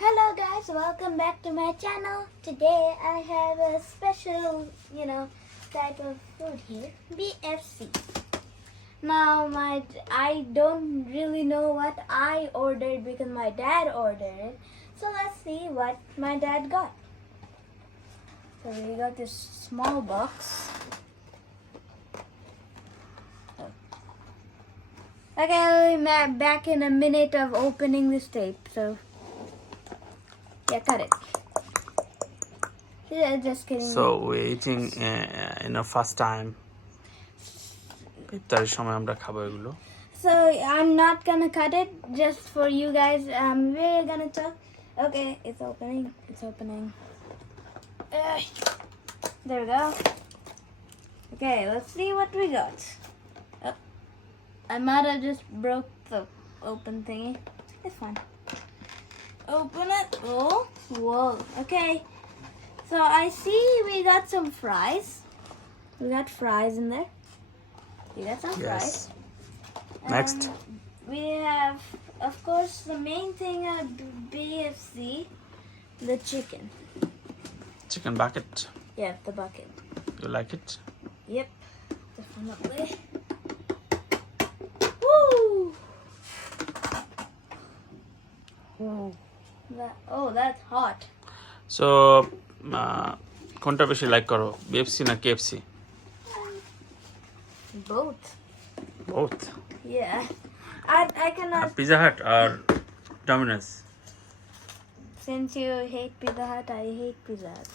Hello guys, welcome back to my channel. Today I have a special, type of food here, BFC. Now I don't really know what I ordered because my dad ordered it. So let's see what my dad got. So we got this small box. Okay, I'll be back in a minute of opening this tape. So yeah, cut it. Yeah, just kidding. So we're eating first time. ইফতারের সময় আমরা খাবো এগুলো। So I'm not gonna cut it just for you guys. We're gonna talk. Okay, it's opening. It's opening. There we go. Okay, let's see what we got. Oh, I might have just broke the open thingy. It's fine. Open it. Oh, whoa. Okay. So I see we got some fries. We got fries in there. We got some fries. Yes. Next. We have, of course, the main thing of BFC, the chicken. Chicken bucket. Yeah, the bucket. You like it? Yep, definitely. Woo! That's hot. So কোনটা বেশি like করো? BFC না KFC? Both. Both. Yeah. I cannot. Pizza Hut or Domino's? Since you hate Pizza Hut, I hate Pizza Hut.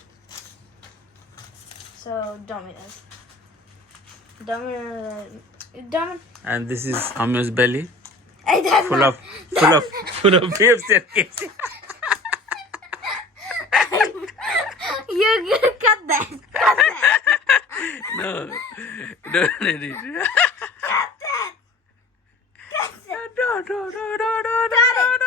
So Domino's. Domino's. And this is Aumiyo's belly, I don't full know. of BFC and KFC. You cut that. Cut that. No, don't edit. Cut that. Cut that. No. Got it.